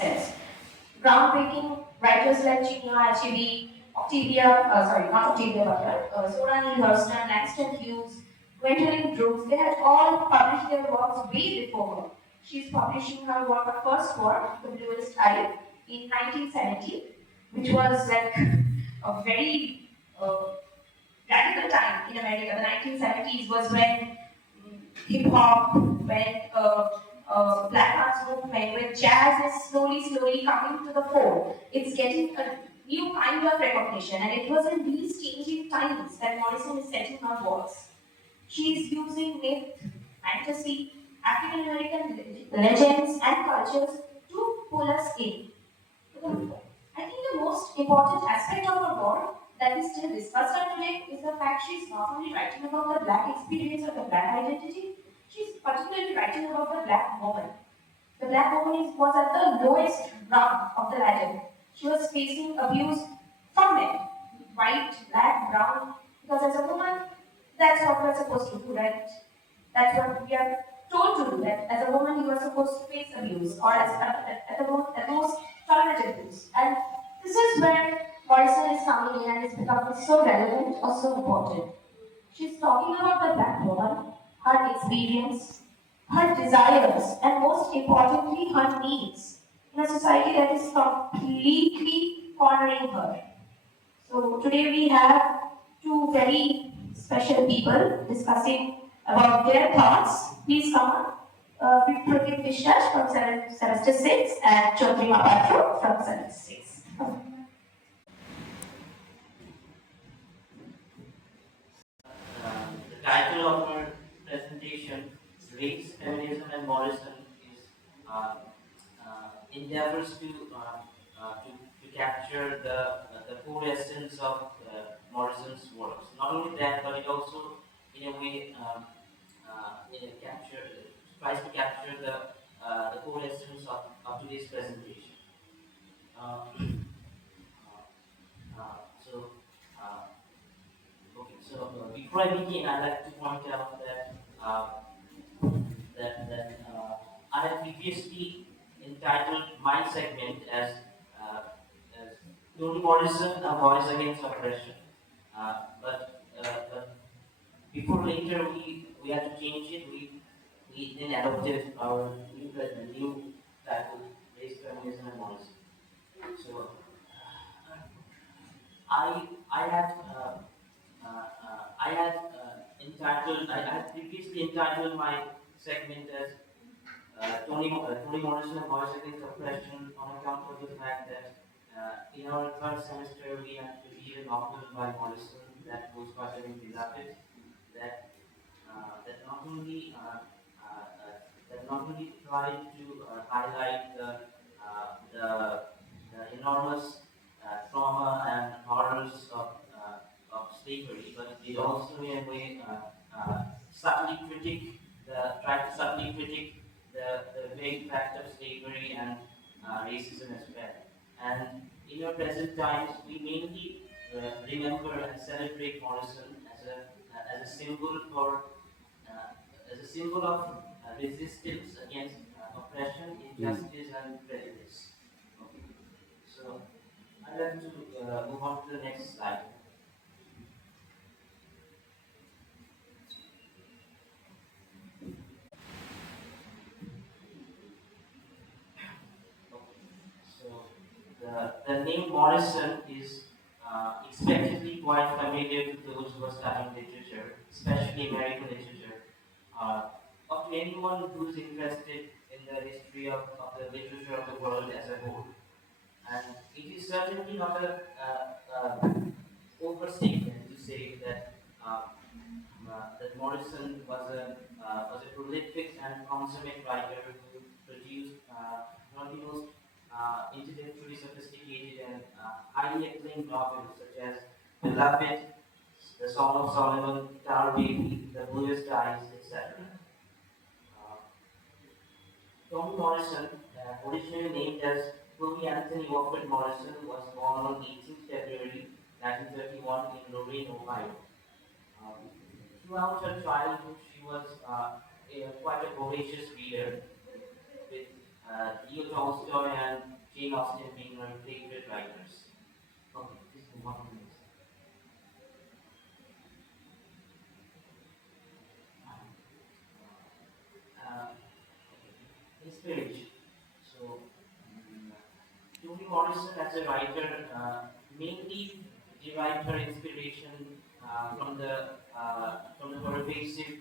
sense. Groundbreaking writers like Chinua Achebe, not Octavia Butler, Zora Neale Hurston, Langston Hughes, Gwendolyn Brooks, they had all published their works way before her. She's publishing her work, her first work, The Bluest Eye, in 1970, which was like a very radical time in America. The 1970s was when hip hop, when black arts movement, when jazz is slowly coming to the fore. It's getting a new kind of recognition, and it was in these changing times that Morrison is setting her works. She is using myth, fantasy, African American legends, and cultures to pull us in. I think the most important aspect of her work that is still discussed today is the fact she's not only writing about the black experience or the black identity, she's particularly writing about the black woman. The black woman was at the lowest rung of the ladder. She was facing abuse from men, white, black, brown, because as a woman, that's what we're supposed to do, right? That's what we are told to do, that as a woman you are supposed to face abuse, or at most tolerate abuse. And this is where Morrison is coming in and is becoming so relevant or so important. She's talking about the black woman, her experience, her desires, and most importantly, her needs in a society that is completely cornering her. So today we have two very special people discussing about their thoughts. Please come on. Bipratip from semester 6 and Chandrima Patra from semester 6. The title of our presentation, Race, Feminism and Morrison, is endeavors to capture the core essence of Morrison's works. Not only that, but it also, in a way, tries to capture the core essence of today's presentation. Um, uh, uh, so. Uh, Okay, so before I begin, I'd like to point out that I had previously entitled my segment as Toni Morrison, A Voice Against Oppression. But before later we had to change it. We then adopted our new title, Race, Feminism, and Morrison. So I had I had previously entitled my segment as Toni Morrison, A Voice Against Oppression, on account of the fact that in our third semester we had to read a novel by Morrison that goes by the name Bipratip, that that not only tried to highlight the enormous trauma and horrors of slavery, but it also in a way subtly critique tried to subtly critique the very fact of slavery and racism as well. And in our present times, we mainly remember and celebrate Morrison as a symbol for as a symbol of resistance against oppression, injustice, and prejudice. Okay. So I'd like to move on to the next slide. Okay. So the name Morrison is expectedly quite familiar to those who are studying literature, especially American literature. Uh, of anyone who's interested in the history of the literature of the world as a whole. And it is certainly not a overstatement to say that Morrison was a prolific and consummate writer who produced one of the most intellectually sophisticated and highly acclaimed novels such as Beloved, The Song of Solomon, Tar Baby, The Bluest Eyes, etc. Uh, Toni Morrison, originally named as Toni Anthony Walford Morrison, was born on 18th February 1931 in Lorain, Ohio. Um, Throughout her childhood, she was quite a voracious reader with Leo Tolstoy and Jane Austen being my favorite writers. Okay, just move on to the next. Inspiration. So, mm, Toni Morrison, as a writer, mainly derived her inspiration from the pervasive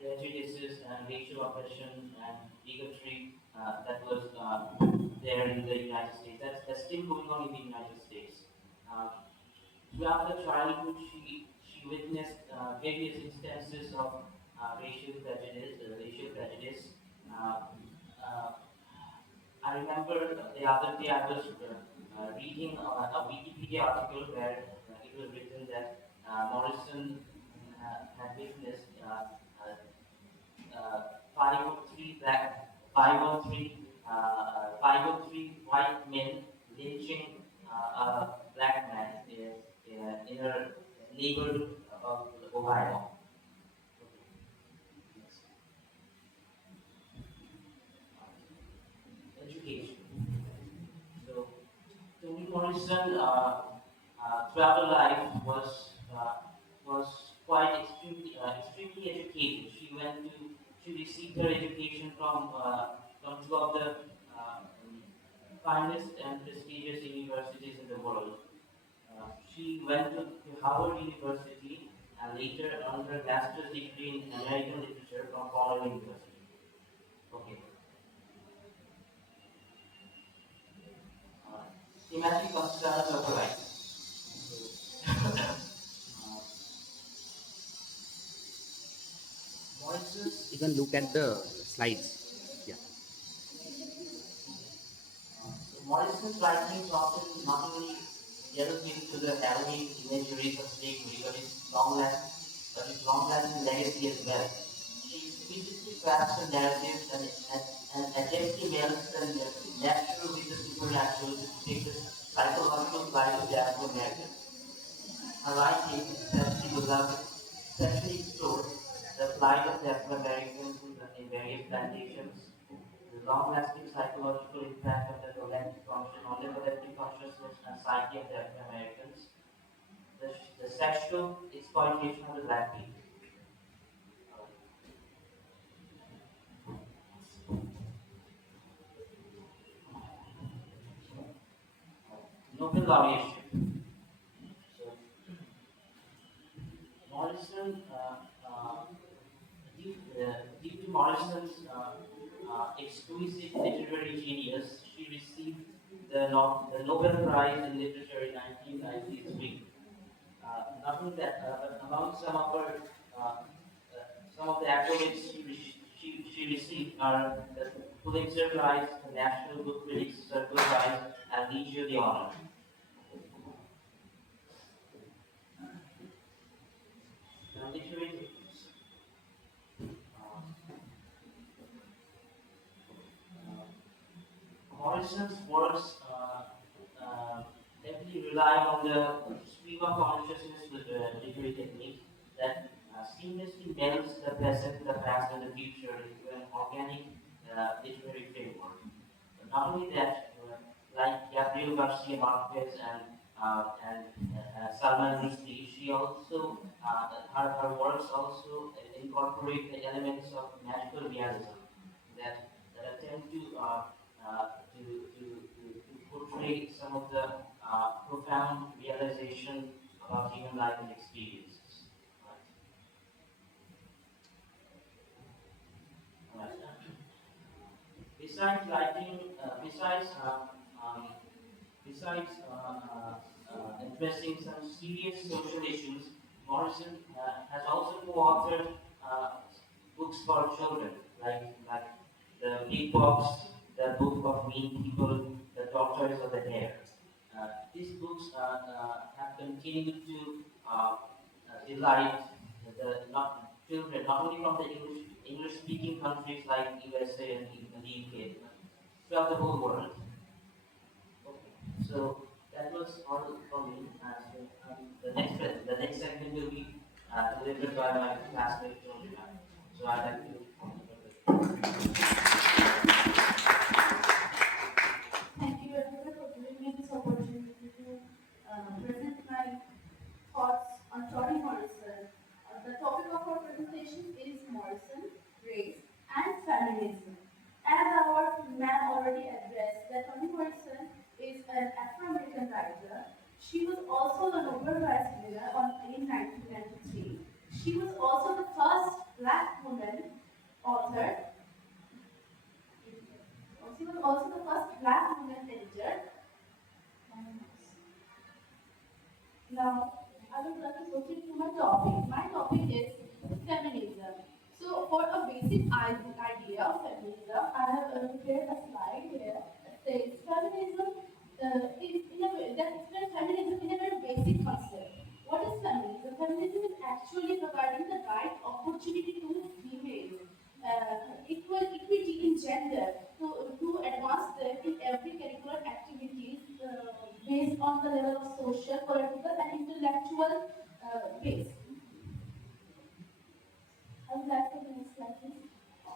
prejudices and racial oppression and bigotry that was there in the United States. That's still going on in the United States. Uh, Throughout her childhood, she witnessed various instances of racial prejudice. Uh, uh, I remember the other day I was reading a Wikipedia article where it was written that Morrison had witnessed 503 white men lynching a black man in a neighborhood of Ohio. Okay, next. Education. So, Toni Morrison, throughout her life, was quite extremely educated. She received her education from two of the finest and prestigious universities in the world. She went to Howard University and later earned her master's degree in American literature from Cornell University. Okay. Uh, Thematic concerns of the right. Uh, You Morrison's can look at the slides. Yeah. Morrison's writings often not only delve into the harrowing imageries of slavery, but its long-lasting legacy as well. She exquisitely crafts her narratives and adeptly melds the natural with the supernatural to depict the psychological plight of the African American. Her writing, especially explores the plight of the African Americans in various plantations, the long-lasting psychological impact of on the collective consciousness and psyche of the African Americans, the sexual exploitation of the black people. Nobel laureateship. So Morrison, due to Morrison's exquisite literary genius, she received the Nobel Prize in Literature in 1993. Not only that, but among some of the accolades she received are the Pulitzer Prize, the National Book Critics Circle Prize, and Legion of Honor. Now, literary techniques. Uh, uh, Morrison's works heavily rely on the stream of consciousness literary technique that seamlessly melds the present, the past, and the future into an organic literary framework. But not only that, like Gabriel Garcia Marquez and Salman Rushdie, she also her works also incorporate the elements of magical realism that attempt to portray some of the profound realization about human life and experiences. Right. Right. Besides writing, um, besides addressing some serious social issues, Morrison has also co-authored books for children, like the Big Box, the Book of Mean People, the Daughters of the Hair. These books have continued to delight the not children, not only from the English speaking countries like USA and the UK, but throughout the whole world. Okay. So that was all from me. The next segment will be delivered by my classmate Chandrima. So I'd like to. that Toni Morrison is an Afro-American writer. She was also the Nobel Prize winner in 1993. She was also the first black woman author. She was also the first black woman editor. Now, I would like to proceed to my topic. My topic is feminism. So, for a basic idea of feminism, I have prepared a slide here that says feminism is in a way that explains feminism in a very basic concept. What is feminism? Feminism is actually providing the right opportunity to females, equity in gender, to advance them in every curricular activities based on the level of social, political, and intellectual base. I would like to do next slide, please.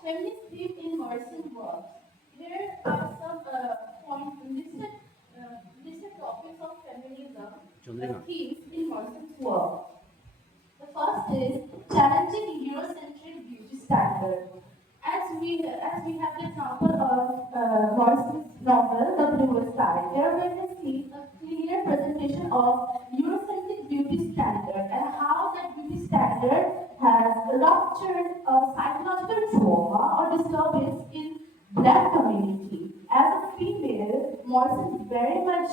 Feminist theme in Morrison work. Here are some points listed topics of feminism Chandrima. themes in Morrison's work. The first is challenging Eurocentric beauty standard. As we have the example of Morrison's novel, The Bluer Sky, there we can see a clear presentation of Eurocentric beauty standard and how that beauty standard has ruptured a psychological trauma or disturbance in black community. As a female, Morrison very much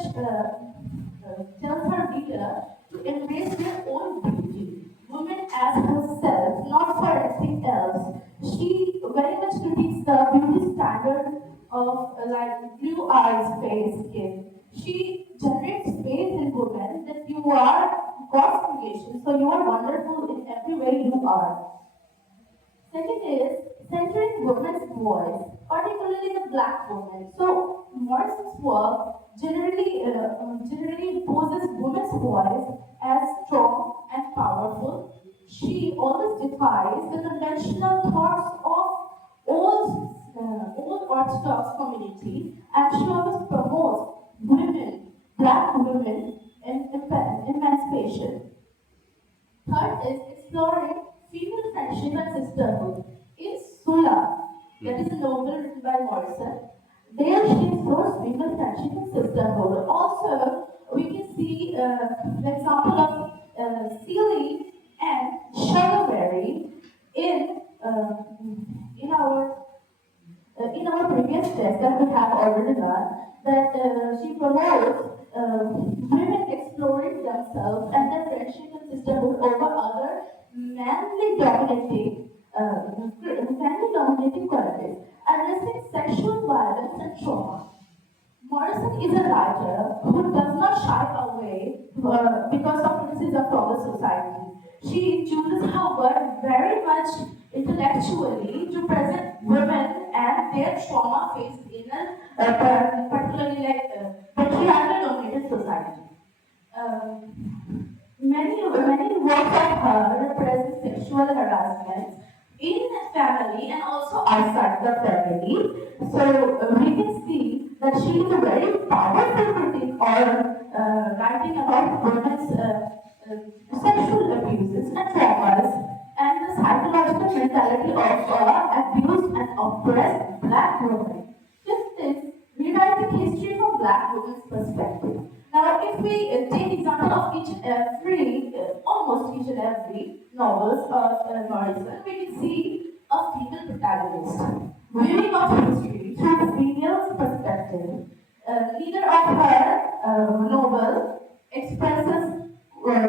tells her reader to embrace their own beauty. Woman as herself, not for anything else. She very much critiques the beauty standard of like blue eyes, face, skin. She generates faith in women that you are God's creation, so you are wonderful in every way you are. Second is centering women's voice, particularly the black woman. So Morrison's work generally poses women's voice as strong and powerful. She always defies the conventional thoughts of old Orthodox community, and she always promotes women, black women, and emancipation. Third is exploring female friendship and sisterhood. In Sula, that is a novel written by Morrison, there she explores female friendship and sisterhood. Also, we can see the example of Seeley and Sugarberry in in our previous test that we have already done, that she promotes women exploring themselves and their friendship and sisterhood over other manly dominating qualities, addressing sexual violence and trauma. Morrison is a writer who does not shy away because of criticism from the society. She chooses her work very much intellectually to present women and their trauma faced in a particularly patriarchal-dominated society. Many works of her represent sexual harassment in family and also outside the family. So we can see that she is a very powerful critic or writing about women's sexual abuses and traumas and the psychological mentality of abused and oppressed black women. Fifth is rewriting history from black women's perspective. Now, if we take example of almost each and every novels of Morrison, we can see a female protagonist. Viewing of history through a female's perspective. Neither of her novel expresses or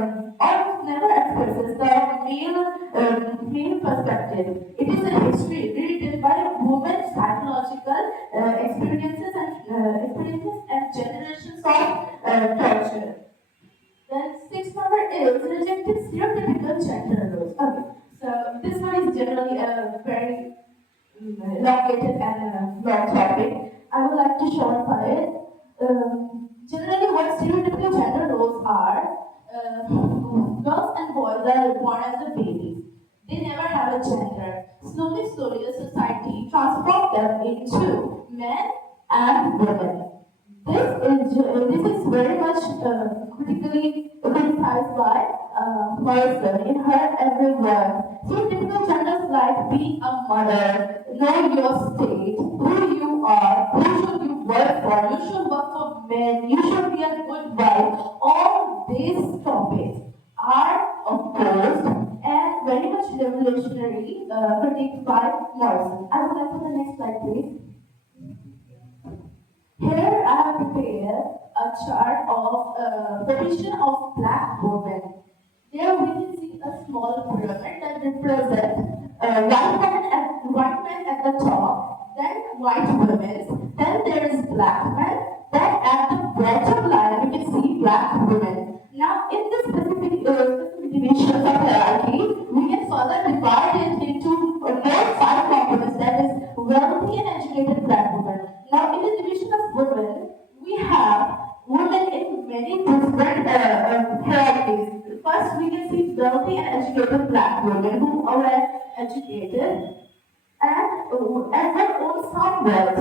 never expresses the male perspective. It is a history written by a woman's psychological experiences and generations of torture. Then sixth number is rejecting stereotypical gender roles. Okay, so this one is generally a very elongated and long topic. I would like to shortcut it. Generally, what stereotypical gender roles are, girls and boys are born as the babies. They never have a gender. Slowly, the society transforms them into men and women. This is very much critically criticized by Morrison in her every work. So typical genders like being a mother, know your state, who you are, who should you work for, you should work for men, you should be a good wife. All these topics are opposed and very much revolutionary critiqued by Morrison. I would like for the next slide, please. Here I have prepared a chart of position of black women. There we can see a small pyramid that represents white men at the top, then white women, then there is black men, then at the bottom line we can see black women. Now in this specific division of hierarchy, we can further divide it into more five components, that is wealthy and educated black women. Now in the division of women, we have women in many different hierarchies. First, we can see wealthy and educated black women who are educated and will own some wealth.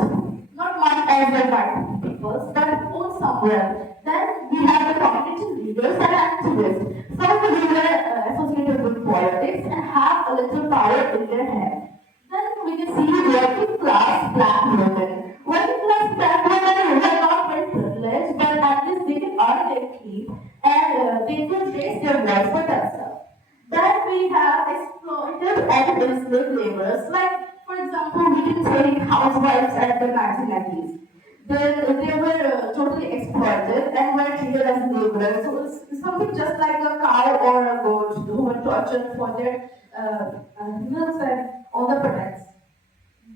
Not much as the white people, but own some wealth. Then we have the community leaders and activists. Some of them are associated with politics and have a little power in their hand. Then we can see working class black women. Working class black women are not very privileged, but at least they can earn their keep and they can raise their voice for themselves. Then we have exploited and enslaved laborers, like for example, we can take housewives at the 1990s. They were totally exploited and were treated as laborers. So it's something just like a cow or a goat who were tortured for their milk and all the products.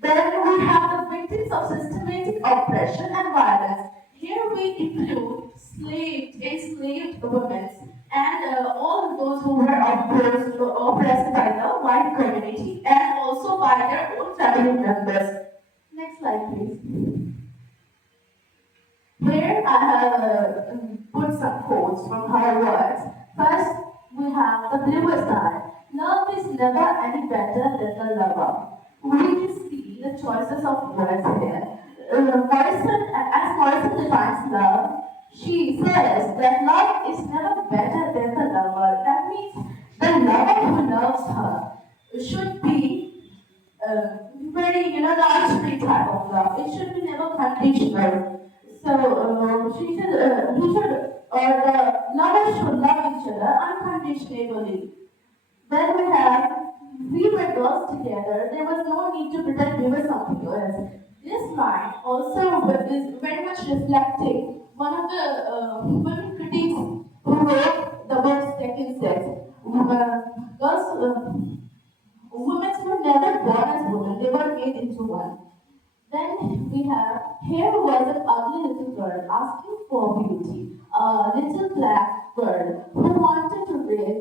Then we have the victims of systematic oppression and violence. Here we include enslaved women, and all those who were oppressed by the white community and also by their own family members. Next slide, please. Here I have put some quotes from her words. First, we have the bluest eye. Love is never any better than the lover. We can see the choices of words here. As Morrison defines love, she says that love is never better than the lover. That means the lover who loves her should be very, nurturing type of love. It should be never conditional. So she said he should, or the lovers should love each other unconditionally. Then we were girls together. There was no need to pretend we were something else. This line also is very much reflecting one of the women critics who wrote the book Second Sex. Women were never born as women, they were made into one. Then we have, here was an ugly little girl asking for beauty. A little black girl who wanted to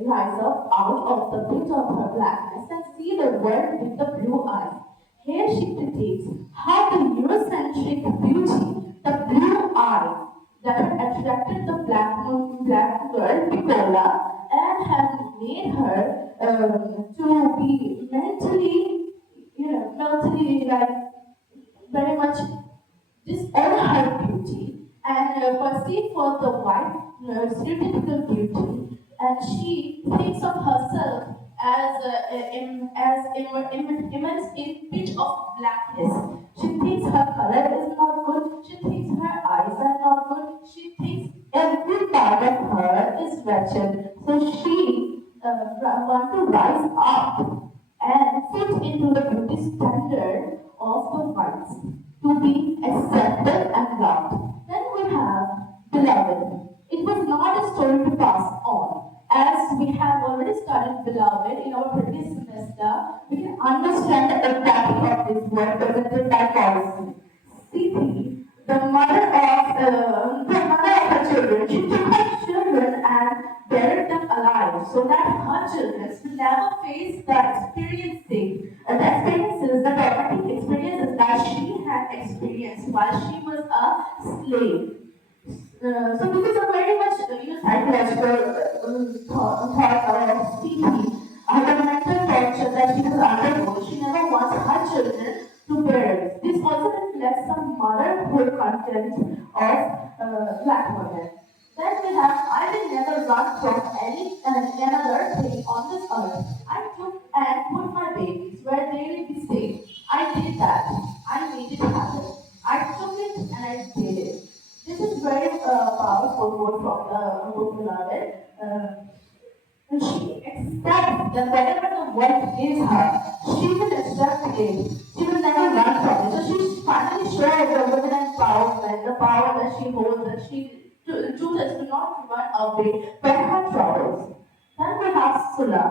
rise up out of the pit of her blackness and see the world with the blue eyes. Here she critiques how the Eurocentric beauty, the blue eyes, that had attracted the black girl, Piccola, and have made her to be mentally like very much disown her beauty and perceive for the white stereotypical beauty, and she thinks of herself as immense in pitch of blackness. She thinks her color is not good. She thinks her eyes are not good. She thinks every part of her is wretched. So she wants to rise up and fit into the beauty standard of the whites to be accepted and loved. Then we have Beloved. It was not a story to pass on. As we have already studied Beloved in our previous semester, we can understand the impact of this word presented by Morrison. Siti, the mother of her children, she took her children and buried them alive so that her children will never face the experiences, the traumatic experiences that she had experienced while she was a slave. So this is a very much psychological thought of Phoebe. The mental torture that she has undergone, she never wants her children to bear it. This also reflects some motherhood content of black women. Then we have, I will never run from another thing on this earth. I took and put my babies where they will be safe. I did that. I made it happen. I took it and I very powerful quote from the book Beloved. And she accepts that whatever the world gives her, she will accept it. She will never run from it. So she's finally sure of the women empowerment, the power that she holds, that she chooses to not run away from her troubles. Then we have Sula.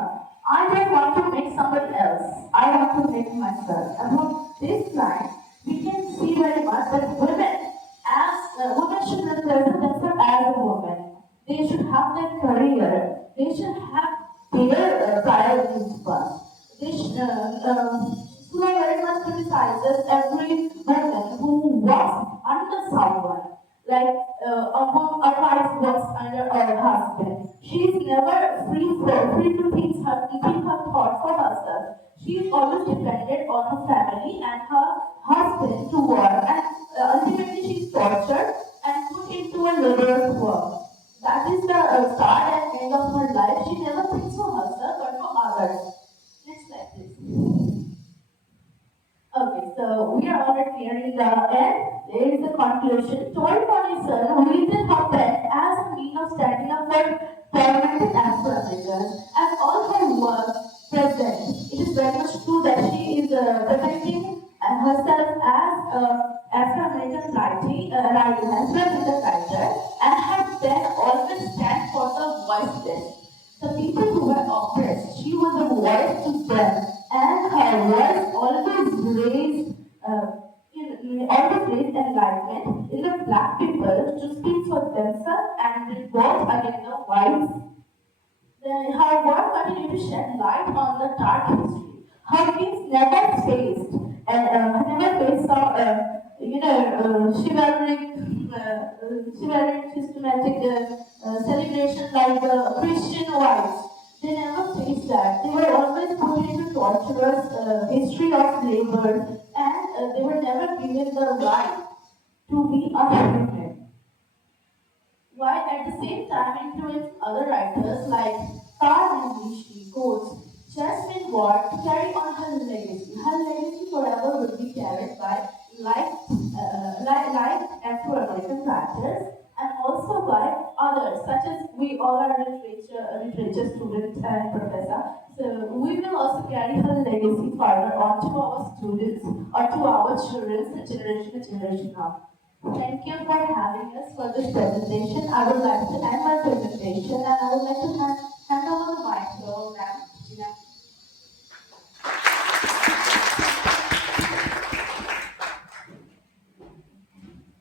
I don't want to make somebody else. I want to make myself. And from this line, we can see very much that women should represent themselves as a woman. They should have their career. They should have their priorities first. Sula very much criticizes every woman who works under someone. Like a wife works under her husband. She's never free to think her thoughts for herself. She is always dependent on her family and her husband to work, and ultimately she's tortured and put into a laborer's work. That is the start and end of her life. She never thinks for herself but for others. Next slide, please. Okay, so we are already nearing the end. There is the conclusion. Morrison wielded her pen as a means of standing up for tormented Afro-Americans, as all her work present. It is very much true that she is protecting herself as Afro-American Afro-American writer, and her pen always stands for the voiceless. The people who were oppressed, she was a voice to them, and her voice always raised enlightenment in the black people to speak for themselves and revolt against the whites. Her work continued to shed light on the dark history. Her themes never faced, and never faced some, chivalric, systematic celebration like the Christian whites. They never faced that. They were always put into torturous history of labor, and they were never given the right to be a human, while at the same time influenced other writers like Ghosh, Jasmine Ward to carry on her legacy. Her legacy forever will be carried by like Afro-American writers, and also by others, such as we all are literature students and professor. So we will also carry her legacy further on to our students or to our children, generation now. Thank you for having us for this presentation. I would like to end my presentation, and I would like to hand over the mic to our ma'am, Gina.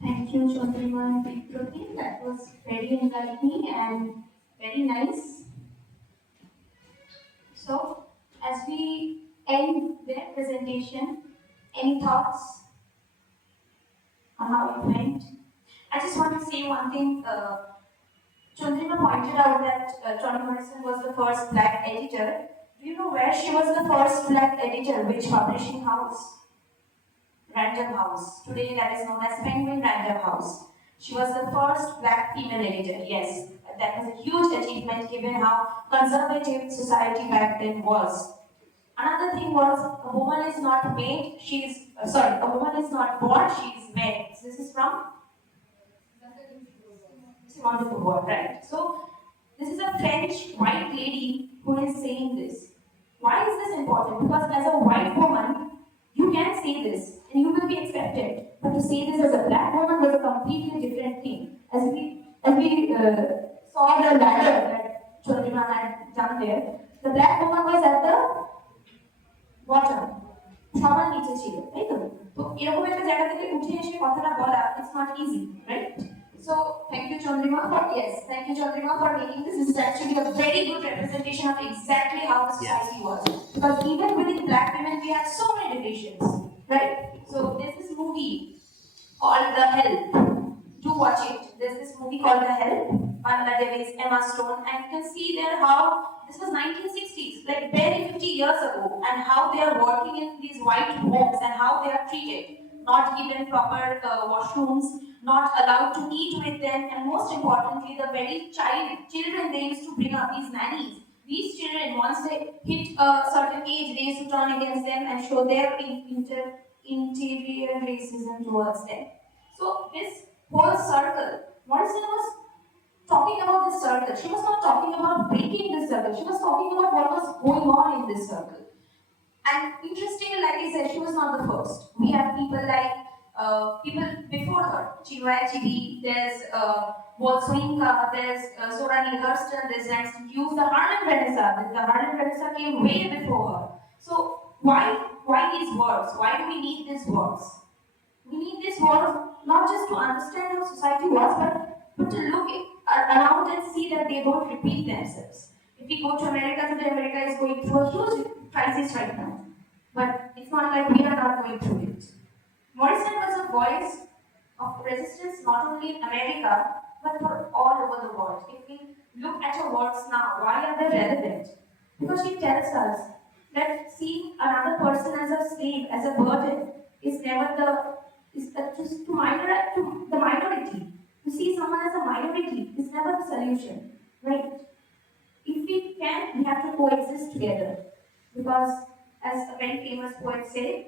Thank you, Chandrima and Bipratip. That was very enlightening and very nice. So, as we end their presentation, any thoughts on how it went? I just want to say one thing. Chandrima pointed out that Toni Morrison was the first black editor. Do you know where she was the first black editor? Which publishing house? Random House. Today that is known as Penguin Random House. She was the first black female editor. Yes, that was a huge achievement given how conservative society back then was. Another thing was, a woman is not made, a woman is not born, she is made. So this is from Simone de Beauvoir, right? So this is a French white lady who is saying this. Why is this important? Because as a white woman, you can say this and you will be accepted. But to say this as a black woman was a completely different thing. As we saw the ladder that Chandrima had done there, the black woman was at the bottom. সবার নিচে ছিল, তাই তো? তো এরকম একটা জায়গা থেকে উঠে এসে কথাটা বলা, it's not easy, right? So thank you Chandrima for making this. This is actually a very good representation of exactly how the society was. Because even within black women we had so many divisions, right? So there's this movie called The Help. Do watch it. There's this movie called The Help. Bangla Devi's Emma Stone, and you can see there how this was 1960s, like barely 50 years ago, and how they are working in these white homes and how they are treated, not given proper washrooms, not allowed to eat with them, and most importantly, the very children they used to bring up, these nannies. These children, once they hit a certain age, they used to turn against them and show their interior racism towards them. So this whole circle Morrison was talking about this circle. She was not talking about breaking this circle. She was talking about what was going on in this circle. And interestingly, like I said, she was not the first. We have people like people before her, Chinua Achebe, there's Bolsoinka, there's Sorani Hurston, there's next Hughes, the Harlem Renaissance. The Harlem Renaissance came way before her. So why these words? Why do we need these words? We need these words not just to understand how society was, but to look around and see that they don't repeat themselves. If we go to America today, America is going through a huge crisis right now. But it's not like we are not going through it. Morrison was a voice of resistance not only in America, but for all over the world. If we look at her words now, why are they relevant? Because she tells us that seeing another person as a slave, as a burden, is never to the minority. To see someone as a minority is never the solution, right? If we can, we have to coexist together. Because, as a very famous poet said,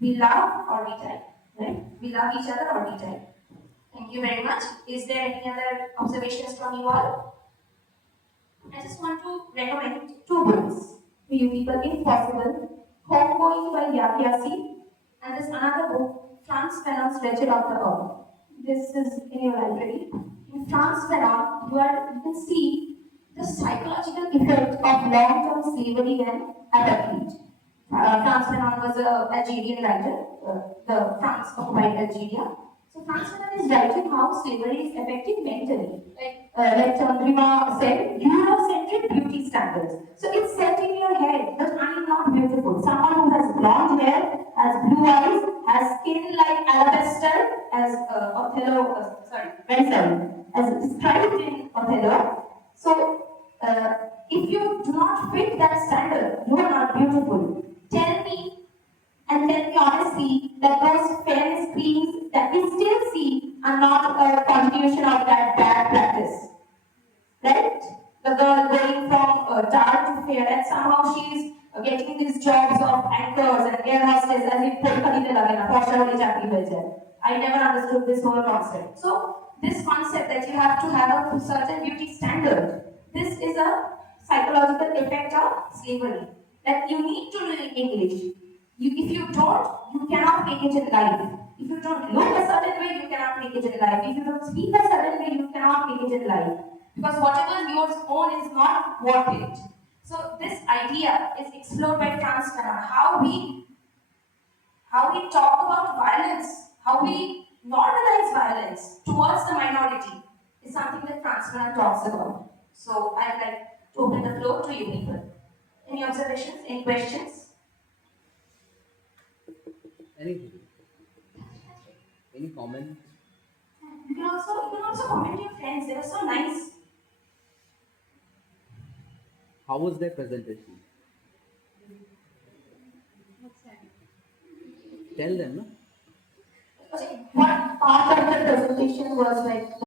we love or we die, right? We love each other or we die. Thank you very much. Is there any other observations from you all? I just want to recommend two books to you people, if possible. Homegoing by Yakyasi, and there's another book, Franz Fanon's Wretched of the Earth. This is in your library. In Franz Fanon, you can see the psychological effect of long-term slavery and apartheid. Franz Fanon was an Algerian writer, the France occupied Algeria. So Franz Fanon is writing how slavery is affecting mentally. Like Chandrima said, Eurocentric beauty standards. So it's set in your head that I am not beautiful. Someone who has blonde hair, has blue eyes, has skin like alabaster, as as described in Othello. So if you do not fit that standard, you are not beautiful. Tell me tell me honestly that those fairness creams that we still see are not a continuation of that bad practice. Right? The girl going from dark to fair and somehow she's getting these jobs of anchors and air hostess as if I never understood this whole concept. So this concept that you have to have a certain beauty standard, this is a psychological effect of slavery. That you need to learn English. If you don't, you cannot make it in life. If you don't look a certain way, you cannot make it in life. If you don't speak a certain way, you cannot make it in life. Because whatever is yours own is not worth it. So this idea is explored by Franz Fanon. How we talk about violence, how we normalize violence towards the minority is something that Franz Fanon talks about. So I'd like to open the floor to you people. Any observations? Any questions? Anything? Any comment? You can also comment your friends. They were so nice. How was their presentation? Tell them, no? Okay, what part of the presentation was like